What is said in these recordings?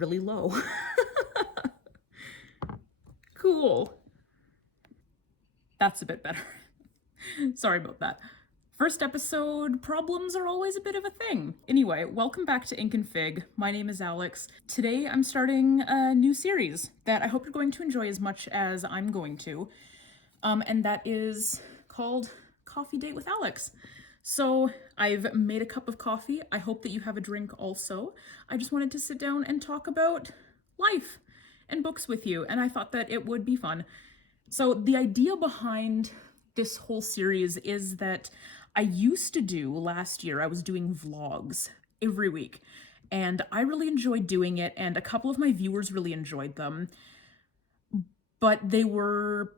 really low. Cool. That's a bit better. Sorry about that. First episode, problems are always a bit of a thing. Anyway, welcome back to Ink and Fig. My name is Alex. Today I'm starting a new series that I hope you're going to enjoy as much as I'm going to. And that is called Coffee Date with Alex. So I've made a cup of coffee. I hope that you have a drink also. I just wanted to sit down and talk about life and books with you, and I thought that it would be fun. So the idea behind this whole series is that I used to do last year, I was doing vlogs every week, and I really enjoyed doing it, and a couple of my viewers really enjoyed them. But they were,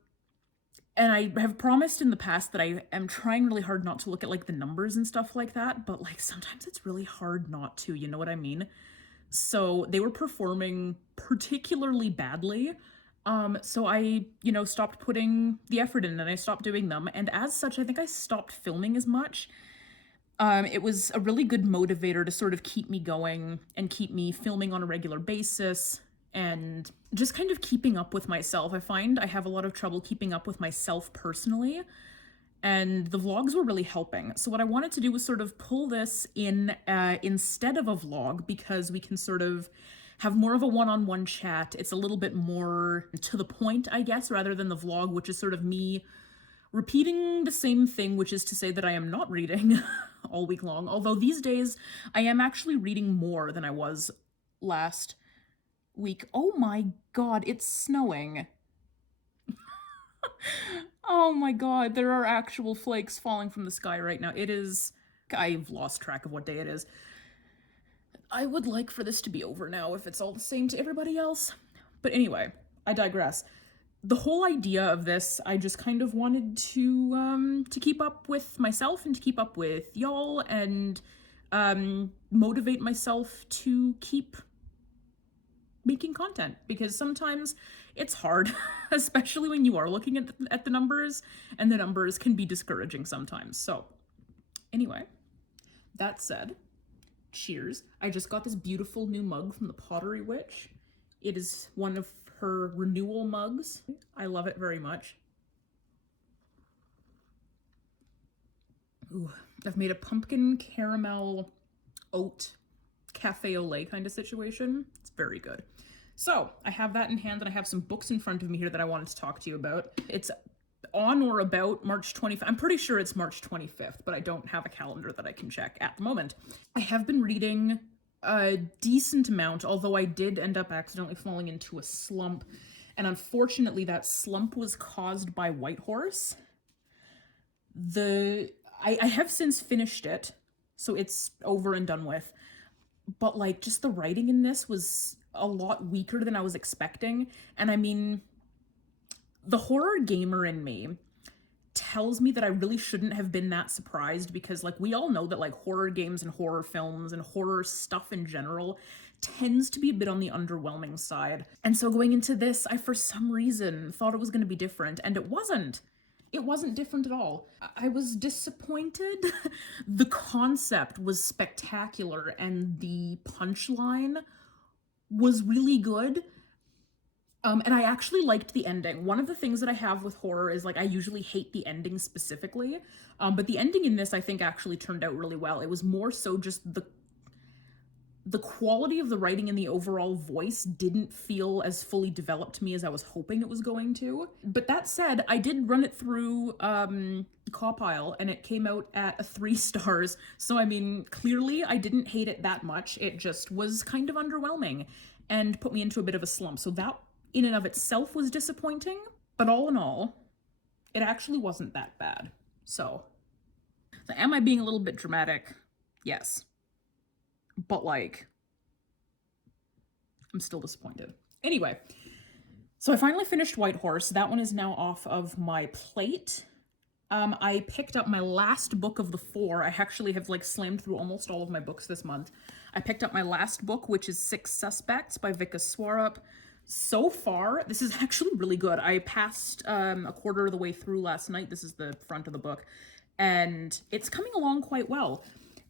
and I have promised in the past that I am trying really hard not to look at like the numbers and stuff like that, but like sometimes it's really hard not to, you know what I mean? So they were performing particularly badly. So I, stopped putting the effort in and I stopped doing them. And as such, I think I stopped filming as much. It was a really good motivator to sort of keep me going and keep me filming on a regular basis and just kind of keeping up with myself. I find I have a lot of trouble keeping up with myself personally, and the vlogs were really helping. So what I wanted to do was sort of pull this in instead of a vlog, because we can sort of have more of a one-on-one chat. It's a little bit more to the point, I guess, rather than the vlog, which is sort of me repeating the same thing, which is to say that I am not reading all week long. Although these days I am actually reading more than I was last week. Oh my god, it's snowing. Oh my god, there are actual flakes falling from the sky right now. It is... I've lost track of what day it is. I would like for this to be over now if it's all the same to everybody else. But anyway, I digress. The whole idea of this, I just kind of wanted to keep up with myself and to keep up with y'all and motivate myself to keep making content, because sometimes it's hard, especially when you are looking at the numbers, and the numbers can be discouraging sometimes. So anyway, that said, cheers. I just got this beautiful new mug from the Pottery Witch. It is one of her renewal mugs. I love it very much. Ooh, I've made a pumpkin caramel oat cafe au lait kind of situation. It's very good. So I have that in hand, and I have some books in front of me here that I wanted to talk to you about. It's on or about March 25th. I'm pretty sure it's March 25th, but I don't have a calendar that I can check at the moment. I have been reading a decent amount, although I did end up accidentally falling into a slump, and unfortunately that slump was caused by Whitehorse. I have since finished it, so it's over and done with, but like just the writing in this was a lot weaker than I was expecting. And I mean, the horror gamer in me tells me that I really shouldn't have been that surprised, because like we all know that like horror games and horror films and horror stuff in general tends to be a bit on the underwhelming side. And so going into this, I for some reason thought it was going to be different, and it wasn't. It wasn't different at all. I was disappointed. The concept was spectacular and the punchline was really good. And I actually liked the ending. One of the things that I have with horror is like I usually hate the ending specifically, but the ending in this I think actually turned out really well. It was more so just the quality of the writing and the overall voice didn't feel as fully developed to me as I was hoping it was going to. But that said, I did run it through Cawpile, and it came out at a 3 stars. So I mean, clearly I didn't hate it that much. It just was kind of underwhelming and put me into a bit of a slump. So that in and of itself was disappointing, but all in all, it actually wasn't that bad. So am I being a little bit dramatic? Yes. But like, I'm still disappointed. Anyway, so I finally finished Whitehorse. That one is now off of my plate. I picked up my last book of the 4. I actually have like slammed through almost all of my books this month. I picked up my last book, which is Six Suspects by Vika Swarup. So far, this is actually really good. I passed a quarter of the way through last night. This is the front of the book, and it's coming along quite well.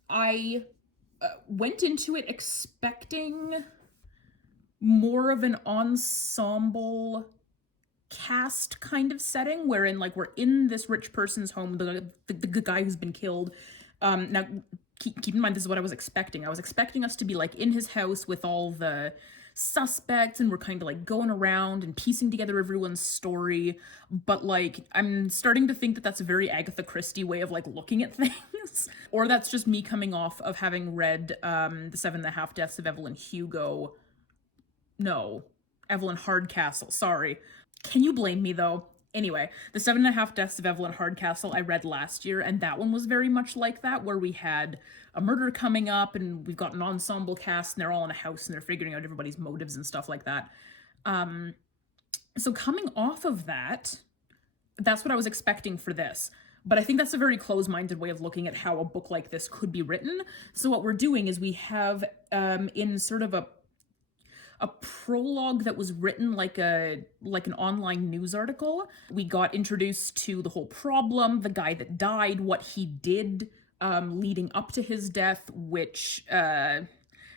I went into it expecting more of an ensemble cast kind of setting, wherein like we're in this rich person's home, the guy who's been killed. Now keep in mind, this is what I was expecting. I was expecting us to be like in his house with all the suspects, and we're kind of like going around and piecing together everyone's story. But like, I'm starting to think that that's a very Agatha Christie way of like looking at things. Or that's just me coming off of having read The 7.5 Deaths of Evelyn Hugo. No, Evelyn Hardcastle, sorry. Can you blame me though? Anyway, The 7.5 Deaths of Evelyn Hardcastle I read last year, and that one was very much like that, where we had a murder coming up and we've got an ensemble cast and they're all in a house and they're figuring out everybody's motives and stuff like that. So coming off of that, that's what I was expecting for this. But I think that's a very close-minded way of looking at how a book like this could be written. So what we're doing is we have in sort of a prologue that was written like an online news article. We got introduced to the whole problem, the guy that died, what he did leading up to his death, which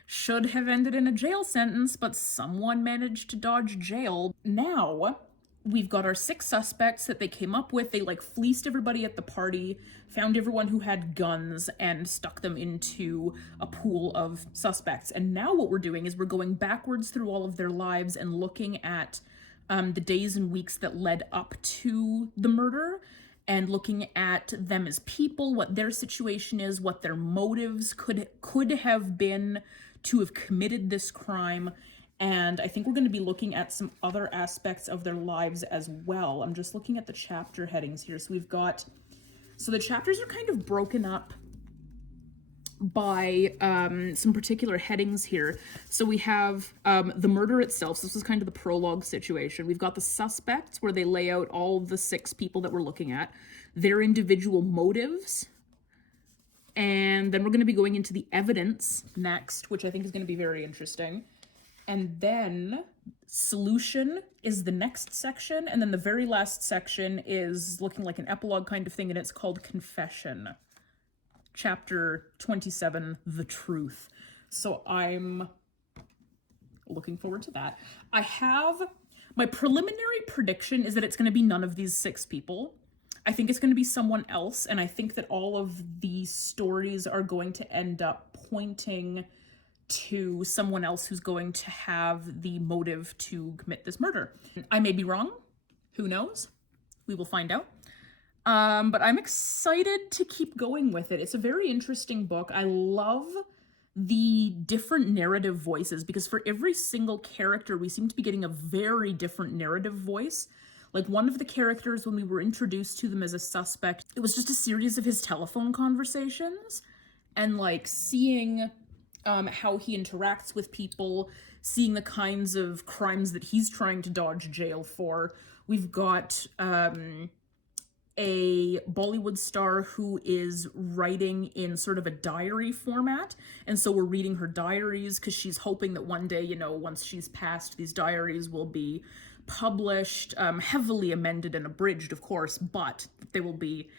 should have ended in a jail sentence, but someone managed to dodge jail. Now we've got our 6 suspects that they came up with. They like fleeced everybody at the party, found everyone who had guns, and stuck them into a pool of suspects. And now what we're doing is we're going backwards through all of their lives and looking at the days and weeks that led up to the murder, and looking at them as people, what their situation is, what their motives could have been to have committed this crime. And I think we're going to be looking at some other aspects of their lives as well. I'm just looking at the chapter headings here. So the chapters are kind of broken up by some particular headings here. So we have the murder itself. So this is kind of the prologue situation. We've got the suspects, where they lay out all the 6 people that we're looking at, their individual motives. And then we're going to be going into the evidence next, which I think is going to be very interesting. And then solution is the next section. And then the very last section is looking like an epilogue kind of thing, and it's called Confession. Chapter 27, The Truth. So I'm looking forward to that. My preliminary prediction is that it's going to be none of these 6 people. I think it's going to be someone else, and I think that all of these stories are going to end up pointing to someone else who's going to have the motive to commit this murder. I may be wrong. Who knows? We will find out. But I'm excited to keep going with it. It's a very interesting book. I love the different narrative voices, because for every single character, we seem to be getting a very different narrative voice. Like, one of the characters, when we were introduced to them as a suspect, it was just a series of his telephone conversations, and like seeing how he interacts with people, seeing the kinds of crimes that he's trying to dodge jail for. We've got a Bollywood star who is writing in sort of a diary format, and so we're reading her diaries because she's hoping that one day, once she's passed, these diaries will be published, heavily amended and abridged, of course, but they will be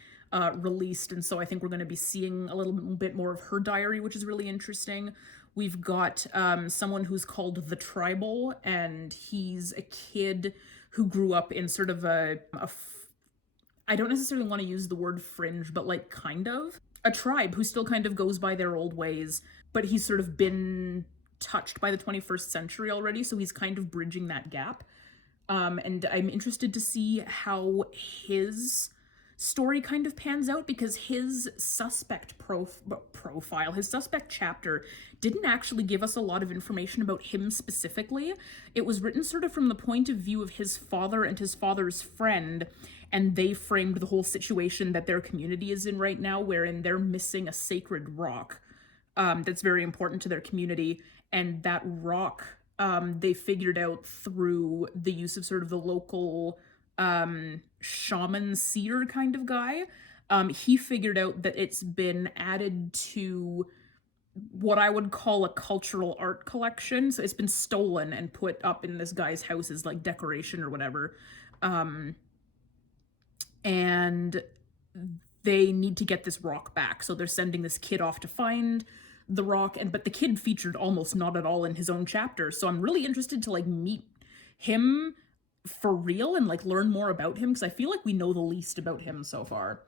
released. And so I think we're going to be seeing a little bit more of her diary, which is really interesting. We've got someone who's called the Tribal, and he's a kid who grew up in sort of I don't necessarily want to use the word fringe, but like kind of a tribe who still kind of goes by their old ways, but he's sort of been touched by the 21st century already, so he's kind of bridging that gap. And I'm interested to see how his story kind of pans out, because his suspect profile, his suspect chapter, didn't actually give us a lot of information about him specifically. It was written sort of from the point of view of his father and his father's friend, and they framed the whole situation that their community is in right now, wherein they're missing a sacred rock that's very important to their community, and that rock they figured out through the use of sort of the local shaman seer kind of guy. He figured out that it's been added to what I would call a cultural art collection. So it's been stolen and put up in this guy's house as like decoration or whatever. And they need to get this rock back. So they're sending this kid off to find The Rock, but the kid featured almost not at all in his own chapter. So I'm really interested to like meet him for real and like learn more about him, because I feel like we know the least about him so far.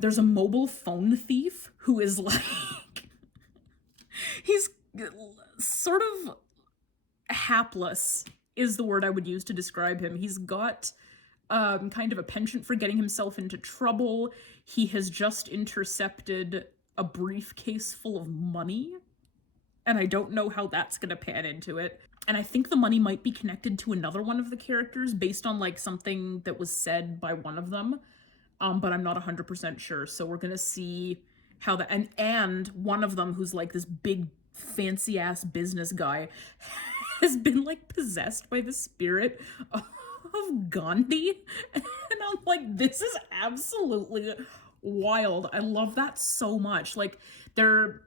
There's a mobile phone thief who is like he's sort of hapless is the word I would use to describe him. He's got kind of a penchant for getting himself into trouble. He has just intercepted a briefcase full of money, and I don't know how that's gonna pan into it. And I think the money might be connected to another one of the characters based on like something that was said by one of them, but I'm not 100% sure. So we're gonna see how that, and one of them, who's like this big fancy ass business guy, has been like possessed by the spirit of Gandhi. And I'm like, this is absolutely wild. I love that so much. Like, they're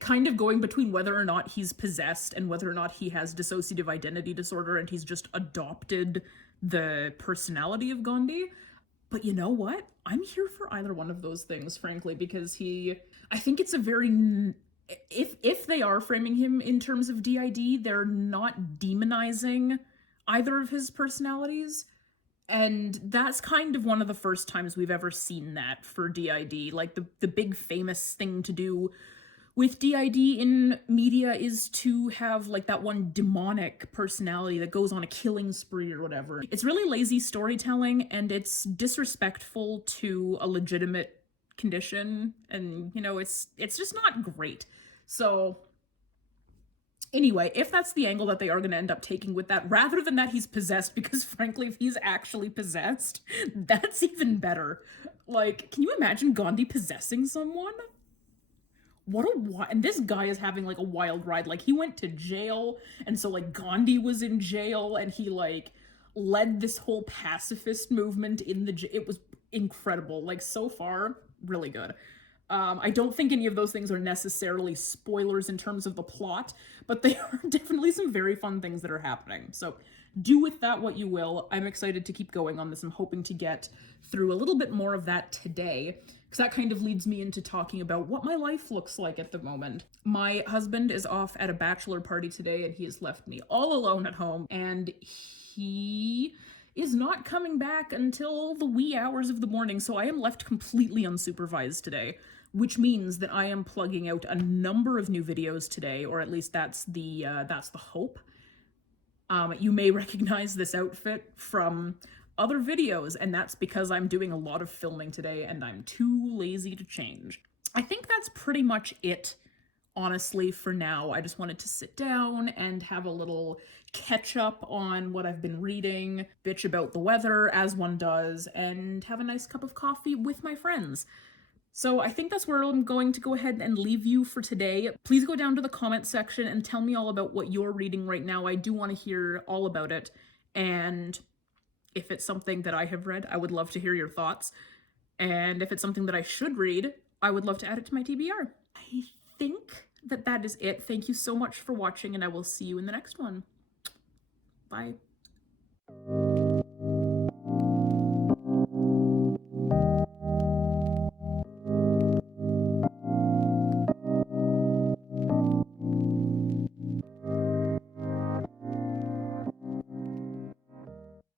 kind of going between whether or not he's possessed and whether or not he has dissociative identity disorder and he's just adopted the personality of Gandhi. But you know what? I'm here for either one of those things, frankly, because I think it's a very, if they are framing him in terms of DID, they're not demonizing either of his personalities. And that's kind of one of the first times we've ever seen that for DID. Like, the big famous thing to do with DID in media is to have like that one demonic personality that goes on a killing spree or whatever. It's really lazy storytelling, and it's disrespectful to a legitimate condition, and you know, it's just not great. So anyway, if that's the angle that they are going to end up taking with that, rather than that he's possessed, because frankly, if he's actually possessed, that's even better. Like, can you imagine Gandhi possessing someone? And this guy is having like a wild ride. Like, he went to jail, and so like Gandhi was in jail, and he like led this whole pacifist movement in it was incredible. Like, so far, really good. I don't think any of those things are necessarily spoilers in terms of the plot, but they are definitely some very fun things that are happening. So do with that what you will. I'm excited to keep going on this. I'm hoping to get through a little bit more of that today, because that kind of leads me into talking about what my life looks like at the moment. My husband is off at a bachelor party today, and he has left me all alone at home, and he is not coming back until the wee hours of the morning, so I am left completely unsupervised today, which means that I am plugging out a number of new videos today, or at least that's the hope. You may recognize this outfit from other videos, and that's because I'm doing a lot of filming today and I'm too lazy to change. I think that's pretty much it, honestly, for now. I just wanted to sit down and have a little catch up on what I've been reading, bitch about the weather, as one does, and have a nice cup of coffee with my friends. So I think that's where I'm going to go ahead and leave you for today. Please go down to the comment section and tell me all about what you're reading right now. I do want to hear all about it, and if it's something that I have read, I would love to hear your thoughts. And if it's something that I should read, I would love to add it to my TBR. I think that is it. Thank you so much for watching, and I will see you in the next one. Bye.